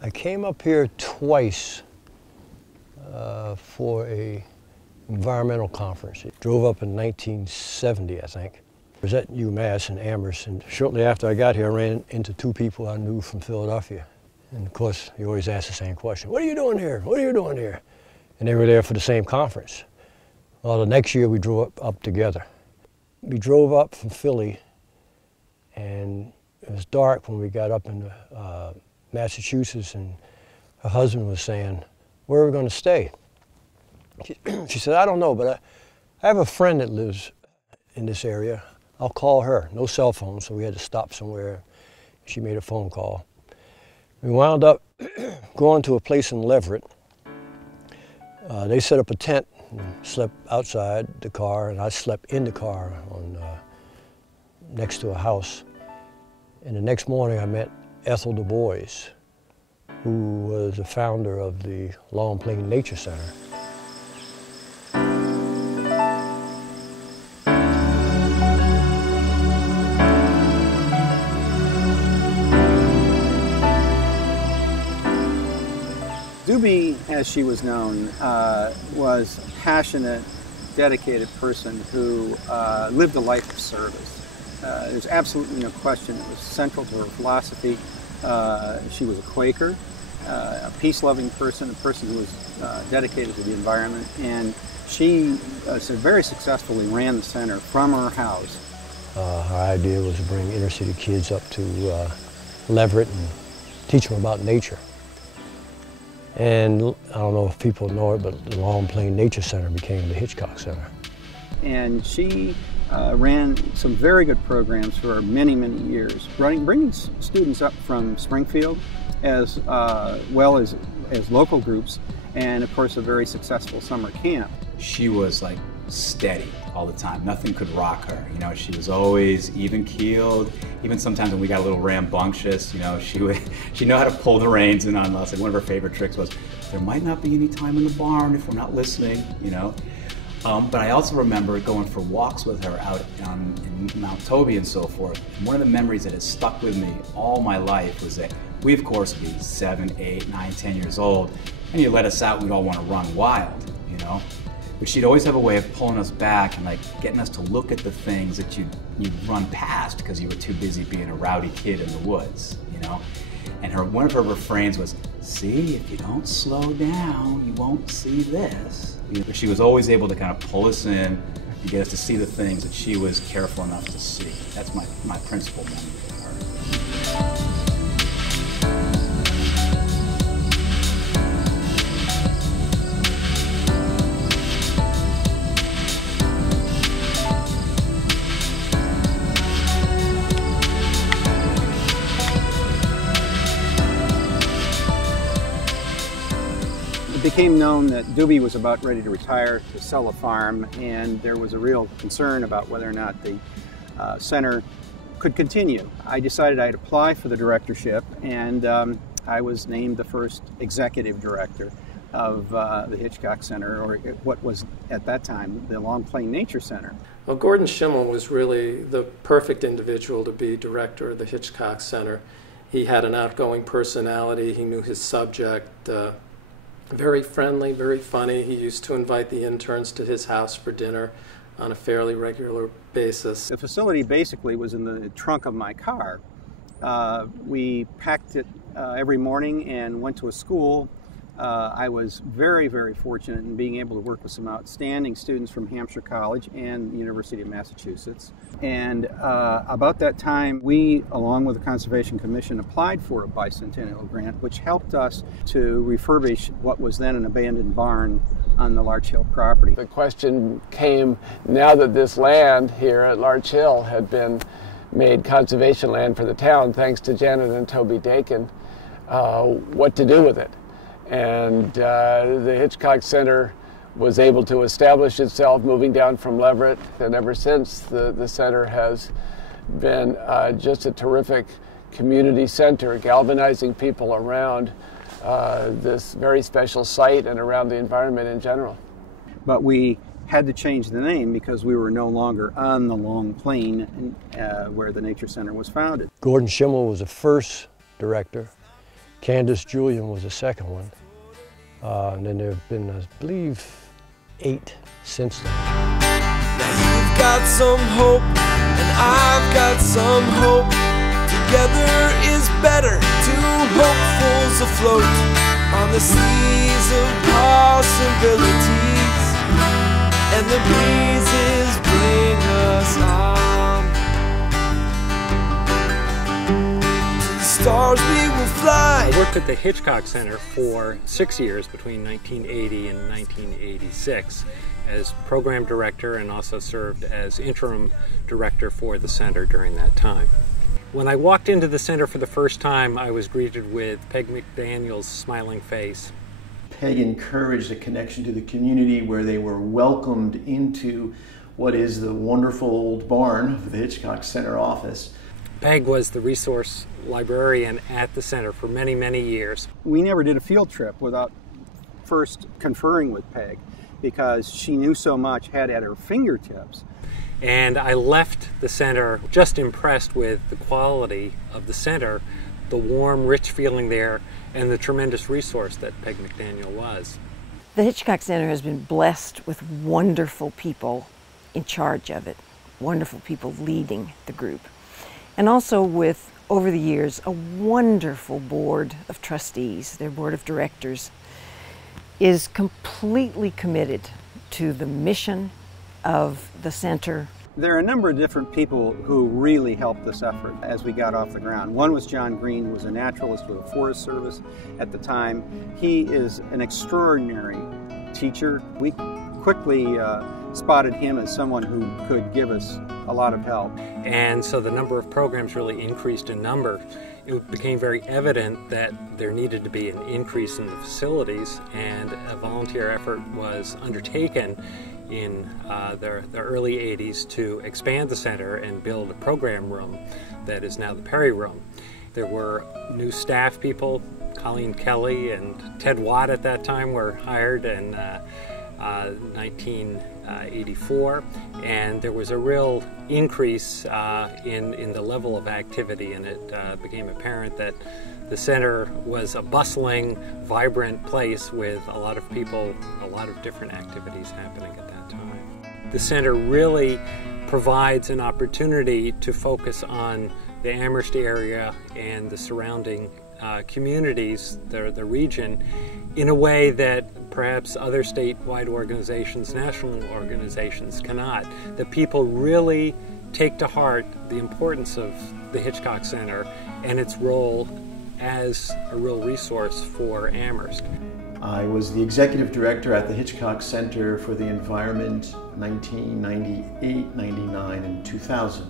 I came up here twice for a environmental conference. It drove up in 1970, I think. I was at UMass in Amherst, and shortly after I got here, I ran into two people I knew from Philadelphia. And of course, you always ask the same question: what are you doing here? What are you doing here? And they were there for the same conference. Well, the next year we drove up together. We drove up from Philly, and it was dark when we got up into Massachusetts, and her husband was saying, where are we going to stay? She said, I don't know, but I have a friend that lives in this area. I'll call her. No cell phone, so we had to stop somewhere. She made a phone call. We wound up going to a place in Leverett. They set up a tent and slept outside the car, and I slept in the car next to a house. And the next morning I met Ethel Du Bois, who was the founder of the Long Plain Nature Center. Doobie, as she was known, was a passionate, dedicated person who lived a life of service. There's absolutely no question it was central to her philosophy. She was a Quaker, a peace-loving person, a person who was dedicated to the environment, and she very successfully ran the center from her house. Our idea was to bring inner-city kids up to Leverett and teach them about nature. And I don't know if people know it, but the Long Plain Nature Center became the Hitchcock Center. And she ran some very good programs for many, many years, bringing students up from Springfield as well as local groups, and of course a very successful summer camp. She was like steady all the time. Nothing could rock her. You know, she was always even-keeled. Even sometimes when we got a little rambunctious, you know, she knew how to pull the reins in on us. Like one of her favorite tricks was, there might not be any time in the barn if we're not listening, you know. But I also remember going for walks with her out in Mount Toby and so forth. And one of the memories that has stuck with me all my life was that we, of course, would be 7, 8, 9, 10 years old, and you let us out, we'd all want to run wild, you know. But she'd always have a way of pulling us back and like getting us to look at the things that you'd run past because you were too busy being a rowdy kid in the woods, you know. And one of her refrains was, see, if you don't slow down, you won't see this. You know, she was always able to kind of pull us in and get us to see the things that she was careful enough to see. That's my principal memory of her. It became known that Doobie was about ready to retire to sell a farm, and there was a real concern about whether or not the center could continue. I decided I'd apply for the directorship, and I was named the first executive director of the Hitchcock Center, or what was at that time the Long Plain Nature Center. Well, Gordon Schimmel was really the perfect individual to be director of the Hitchcock Center. He had an outgoing personality, he knew his subject, very friendly, very funny. He used to invite the interns to his house for dinner on a fairly regular basis. The facility basically was in the trunk of my car. We packed it every morning and went to a school. I was very, very fortunate in being able to work with some outstanding students from Hampshire College and the University of Massachusetts. And about that time, we, along with the Conservation Commission, applied for a bicentennial grant, which helped us to refurbish what was then an abandoned barn on the Larch Hill property. The question came, now that this land here at Larch Hill had been made conservation land for the town, thanks to Janet and Toby Dakin, what to do with it. And the Hitchcock Center was able to establish itself, moving down from Leverett, and ever since the center has been just a terrific community center, galvanizing people around this very special site and around the environment in general. But we had to change the name because we were no longer on the Long Plain where the Nature Center was founded. Gordon Schimmel was the first director. Candace Julian was the second one. And then there have been, I believe, 8 since then. Now you've got some hope, and I've got some hope. Together is better, two hopefuls afloat on the seas of possibilities, and the breezes bring us on. To the stars we will fly. I worked at the Hitchcock Center for 6 years between 1980 and 1986 as program director, and also served as interim director for the center during that time. When I walked into the center for the first time, I was greeted with Peg McDaniel's smiling face. Peg encouraged a connection to the community where they were welcomed into what is the wonderful old barn of the Hitchcock Center office. Peg was the resource librarian at the center for many, many years. We never did a field trip without first conferring with Peg, because she knew so much, had at her fingertips. And I left the center just impressed with the quality of the center, the warm, rich feeling there, and the tremendous resource that Peg McDaniel was. The Hitchcock Center has been blessed with wonderful people in charge of it, wonderful people leading the group, and also with, over the years, a wonderful board of trustees. Their board of directors is completely committed to the mission of the center. There are a number of different people who really helped this effort as we got off the ground. One was John Green, who was a naturalist with the Forest Service at the time. He is an extraordinary teacher. We quickly spotted him as someone who could give us a lot of help. And so the number of programs really increased in number. It became very evident that there needed to be an increase in the facilities, and a volunteer effort was undertaken in the early 80s to expand the center and build a program room that is now the Perry Room. There were new staff people. Colleen Kelly and Ted Watt at that time were hired in 1984, and there was a real increase in the level of activity, and it became apparent that the center was a bustling, vibrant place with a lot of people, a lot of different activities happening at that time. The center really provides an opportunity to focus on the Amherst area and the surrounding communities, the region, in a way that perhaps other statewide organizations, national organizations cannot. The people really take to heart the importance of the Hitchcock Center and its role as a real resource for Amherst. I was the executive director at the Hitchcock Center for the Environment 1998, 99, and 2000.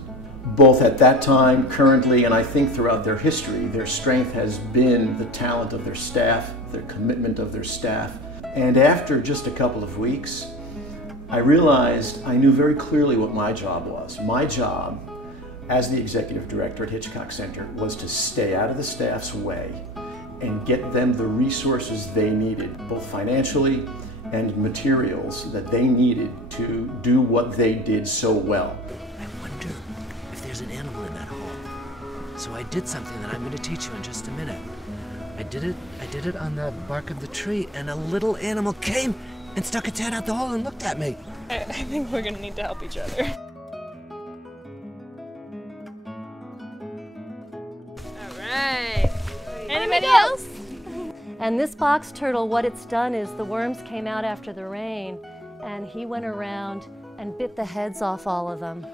Both at that time, currently, and I think throughout their history, their strength has been the talent of their staff, their commitment of their staff. And after just a couple of weeks, I realized I knew very clearly what my job was. My job as the executive director at Hitchcock Center was to stay out of the staff's way and get them the resources they needed, both financially and materials that they needed to do what they did so well. I wonder if there's an animal in that hole. So I did something that I'm going to teach you in just a minute. I did it on the bark of the tree, and a little animal came and stuck its head out the hole and looked at me. I think we're going to need to help each other. All right. Anybody else? And this box turtle, what it's done is the worms came out after the rain, and he went around and bit the heads off all of them.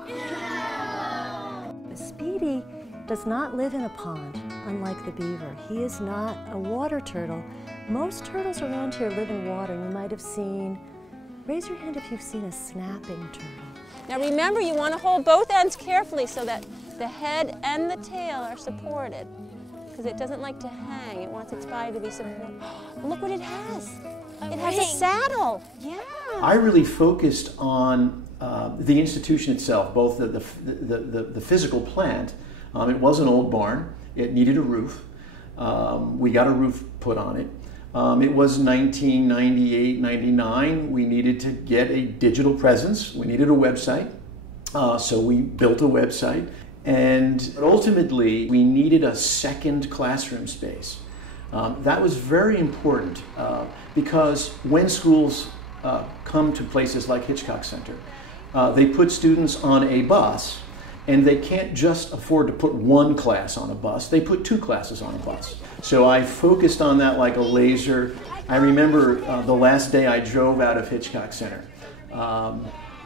Speedy does not live in a pond, unlike the beaver. He is not a water turtle. Most turtles around here live in water. You might have seen, raise your hand if you've seen a snapping turtle. Now remember, you want to hold both ends carefully so that the head and the tail are supported, because it doesn't like to hang. It wants its body to be supported. Look what it has. It has a saddle. Yeah. I really focused on the institution itself, both the physical plant. It was an old barn. It needed a roof. We got a roof put on it. It was 1998, 99. We needed to get a digital presence. We needed a website. So we built a website. And ultimately, we needed a second classroom space. That was very important because when schools come to places like Hitchcock Center, they put students on a bus, and they can't just afford to put one class on a bus. They put two classes on a bus. So I focused on that like a laser. I remember the last day I drove out of Hitchcock Center.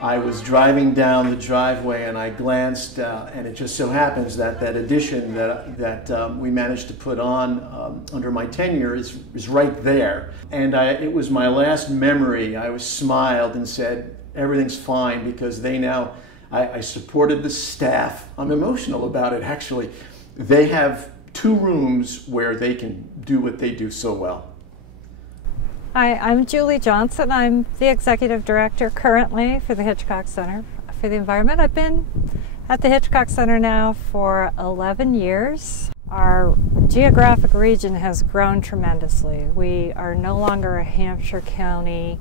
I was driving down the driveway and I glanced, and it just so happens that that addition that we managed to put on under my tenure is right there. And it was my last memory. I smiled and said, everything's fine, because they now, I supported the staff. I'm emotional about it, actually. They have 2 rooms where they can do what they do so well. Hi, I'm Julie Johnson. I'm the Executive Director currently for the Hitchcock Center for the Environment. I've been at the Hitchcock Center now for 11 years. Our geographic region has grown tremendously. We are no longer a Hampshire County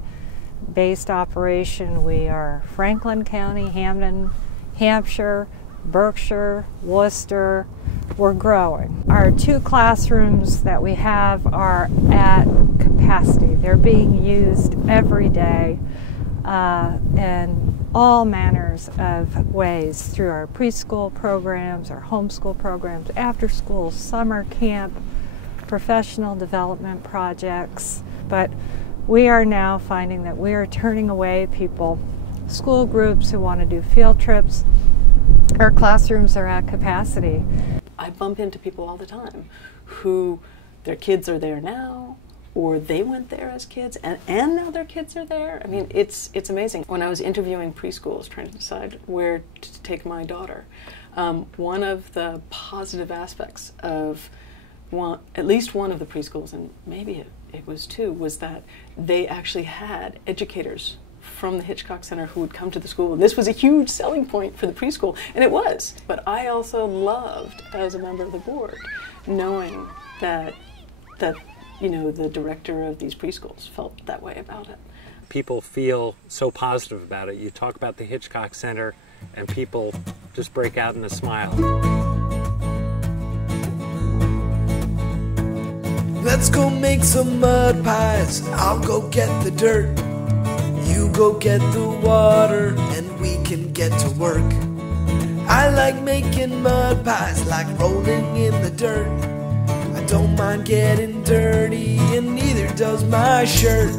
based operation. We are Franklin County, Hamden, Hampshire, Berkshire, Worcester. We're growing. Our 2 classrooms that we have are at capacity. They're being used every day in all manners of ways through our preschool programs, our homeschool programs, after school, summer camp, professional development projects. But we are now finding that we are turning away people, school groups who want to do field trips. Our classrooms are at capacity. I bump into people all the time who their kids are there now, or they went there as kids, and now their kids are there. I mean, it's amazing. When I was interviewing preschools trying to decide where to take my daughter, one of the positive aspects of at least one of the preschools, and maybe it was 2, was that they actually had educators from the Hitchcock Center who would come to the school. And this was a huge selling point for the preschool, and it was. But I also loved, as a member of the board, knowing that you know, the director of these preschools felt that way about it. People feel so positive about it. You talk about the Hitchcock Center and people just break out in a smile. Let's go make some mud pies. I'll go get the dirt. You go get the water and we can get to work. I like making mud pies, like rolling in the dirt. I don't mind getting dirty, and neither does my shirt.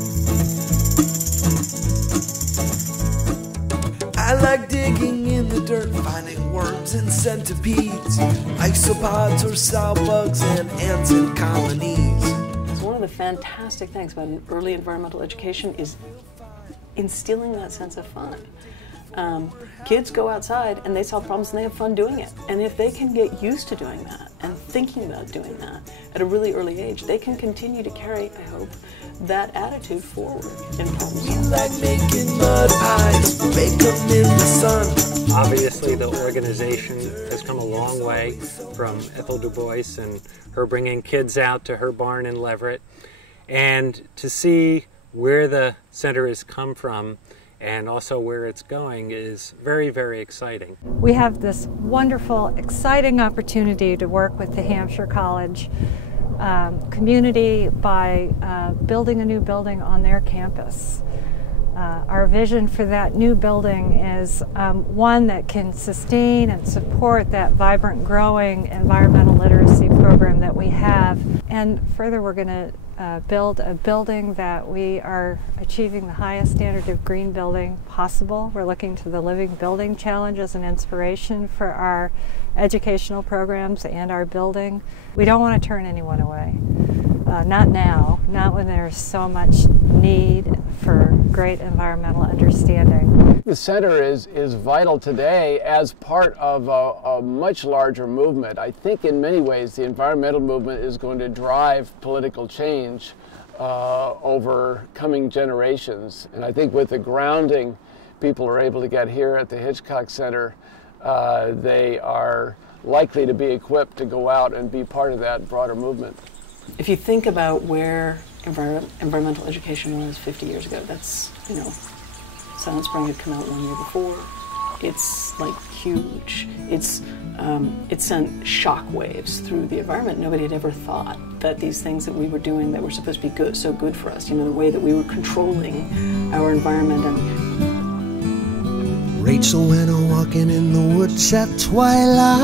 I like digging in the dirt, finding worms and centipedes, isopods or sow bugs and ants and colonies. So one of the fantastic things about an early environmental education is instilling that sense of fun. Kids go outside and they solve problems and they have fun doing it. And if they can get used to doing that and thinking about doing that at a really early age, they can continue to carry, I hope, that attitude forward in problem solving. We like making mud pies, bake them in the sun. Obviously, the organization has come a long way from Ethel Du Bois and her bringing kids out to her barn in Leverett. And to see where the center has come from and also where it's going is very, very exciting. We have this wonderful, exciting opportunity to work with the Hampshire College community by building a new building on their campus. Our vision for that new building is one that can sustain and support that vibrant, growing environmental literacy program that we have. And further, we're going to build a building that we are achieving the highest standard of green building possible. We're looking to the Living Building Challenge as an inspiration for our educational programs and our building. We don't want to turn anyone away. Not now, not when there's so much need for great environmental understanding. The center is vital today as part of a much larger movement. I think in many ways the environmental movement is going to drive political change over coming generations. And I think with the grounding people are able to get here at the Hitchcock Center, they are likely to be equipped to go out and be part of that broader movement. If you think about where environmental education was 50 years ago. That's, you know, Silent Spring had come out 1 year before. It's like huge. It sent shock waves through the environment. Nobody had ever thought that these things that we were doing that were supposed to be good, so good for us, you know, the way that we were controlling our environment. And Rachel went a-walking in the woods at twilight,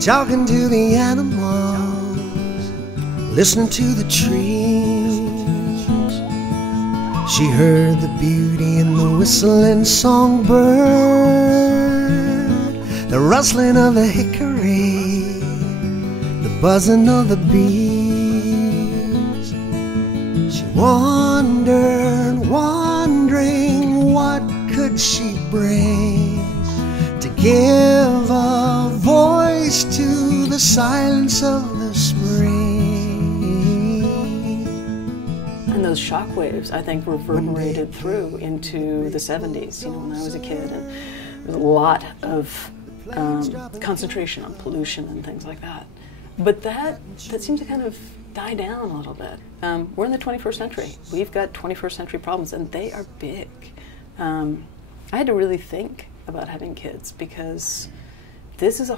talking to the animals, listening to the trees. She heard the beauty in the whistling songbird, the rustling of the hickory, the buzzing of the bees. She wandered, wondering what could she bring to give a voice to the silence of the spring. And those shock waves, I think, reverberated through into the 70s, you know, when I was a kid, and there was a lot of concentration on pollution and things like that. But that seems to kind of die down a little bit. We're in the 21st century. We've got 21st century problems, and they are big. I had to really think about having kids, because this is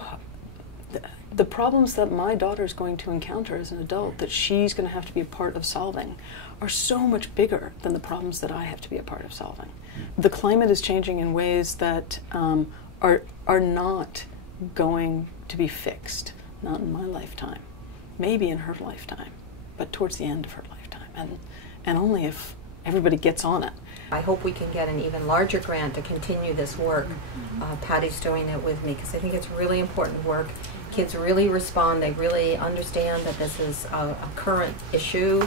the problems that my daughter's going to encounter as an adult, that she's going to have to be a part of solving, are so much bigger than the problems that I have to be a part of solving. The climate is changing in ways that are not going to be fixed, not in my lifetime, maybe in her lifetime, but towards the end of her lifetime, and only if everybody gets on it. I hope we can get an even larger grant to continue this work. Patty's doing it with me, because I think it's really important work. Kids really respond, they really understand that this is a current issue,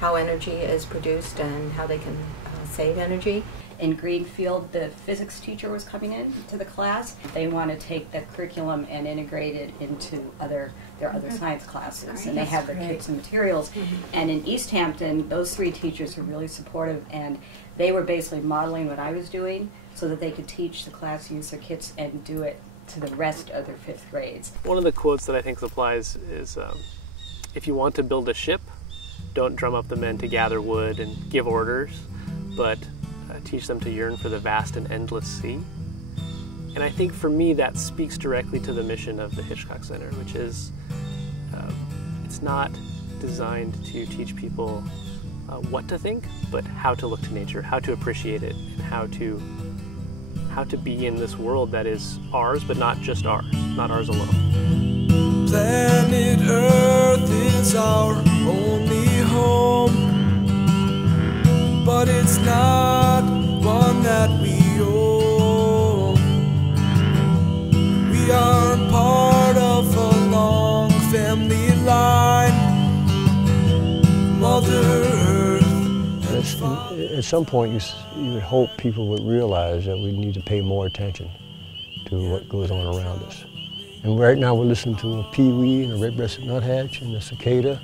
how energy is produced and how they can save energy. In Greenfield, the physics teacher was coming in to the class. They want to take the curriculum and integrate it into their other science classes, and they have their kits and materials. And in East Hampton, those 3 teachers are really supportive, and they were basically modeling what I was doing so that they could teach the class, use their kits, and do it to the rest of their 5th grades. One of the quotes that I think applies is, if you want to build a ship, don't drum up the men to gather wood and give orders, but teach them to yearn for the vast and endless sea. And I think for me that speaks directly to the mission of the Hitchcock Center, which is it's not designed to teach people what to think, but how to look to nature, how to appreciate it, and how to be in this world that is ours, but not just ours, not ours alone. Planet Earth is our only home, but it's not one that we own. We are part of a long family line, Mother Earth. At some point, you would hope people would realize that we need to pay more attention to what goes on around us. And right now we're listening to a peewee and a red-breasted nuthatch and a cicada,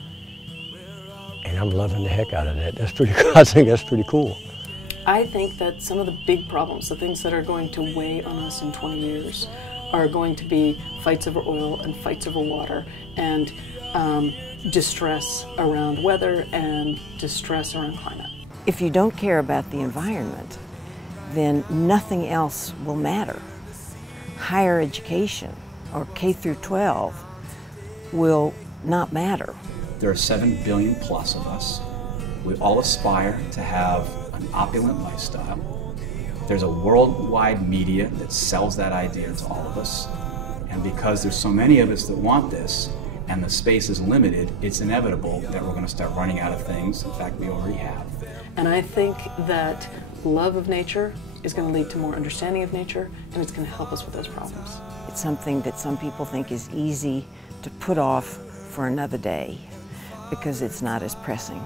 and I'm loving the heck out of that. That's pretty cool. I think that's pretty cool. I think that some of the big problems, the things that are going to weigh on us in 20 years, are going to be fights over oil and fights over water, and distress around weather and distress around climate. If you don't care about the environment, then nothing else will matter. Higher education, or K through 12, will not matter. There are 7 billion plus of us. We all aspire to have an opulent lifestyle. There's a worldwide media that sells that idea to all of us. And because there's so many of us that want this, and the space is limited, it's inevitable that we're going to start running out of things. In fact, we already have. And I think that love of nature is going to lead to more understanding of nature, and it's going to help us with those problems. It's something that some people think is easy to put off for another day because it's not as pressing.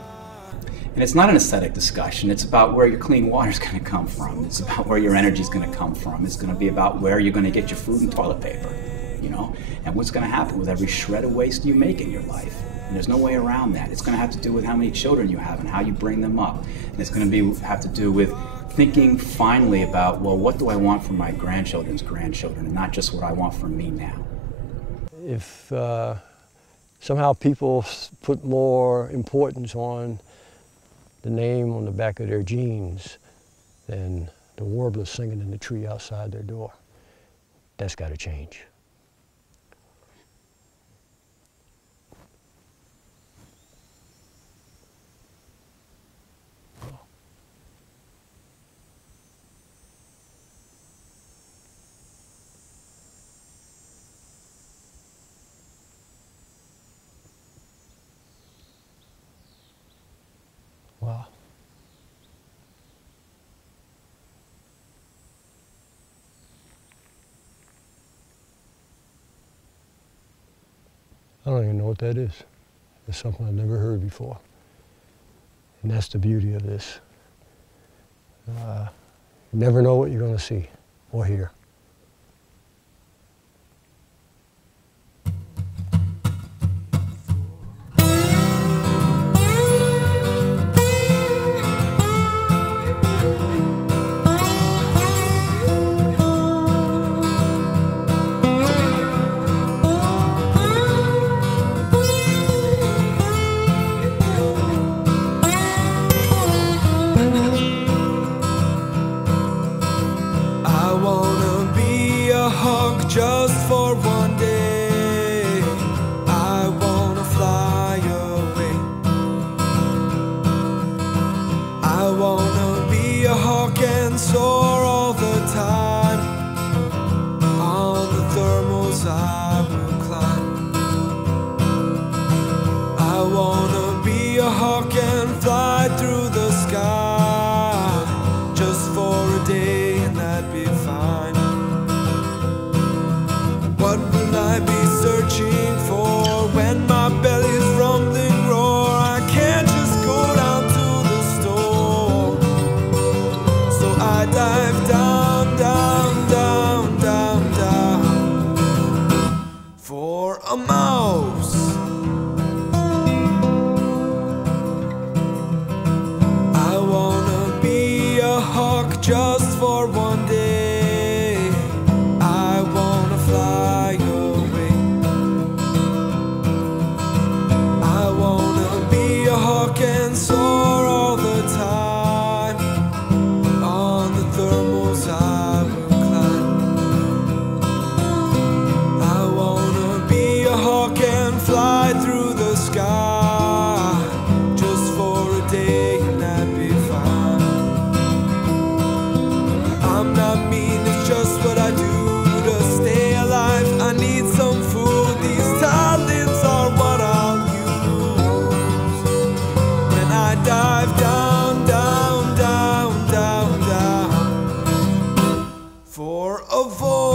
And it's not an aesthetic discussion. It's about where your clean water is going to come from. It's about where your energy is going to come from. It's going to be about where you're going to get your food and toilet paper, you know, and what's going to happen with every shred of waste you make in your life. And there's no way around that. It's going to have to do with how many children you have and how you bring them up. And it's going to have to do with thinking finally about, well, what do I want for my grandchildren's grandchildren, and not just what I want for me now. If somehow people put more importance on the name on the back of their jeans than the warbler singing in the tree outside their door. That's got to change. Wow. I don't even know what that is. It's something I've never heard before. And that's the beauty of this. You never know what you're going to see or hear. Just for one day, I wanna fly away. I wanna be a hawk and soar all the time. On the thermals I will climb. I wanna be a hawk and fly through the sky. Just for a day and that'd be fine. What will I be searching for when my belly's rumbling roar? I can't just go down to the store. So I dive down, down, down, down, down for a mouse. I wanna be a hawk just for one day. I wanna fly away. I wanna be a hawk and soar all the time. On the thermals I will climb. I wanna be a hawk and fly through the sky. Just for a day and that'd be fine. I'm not mean, it's just what I do. Stay alive, I need some food. These talents are what I'll use when I dive down, down, down, down, down for a voice.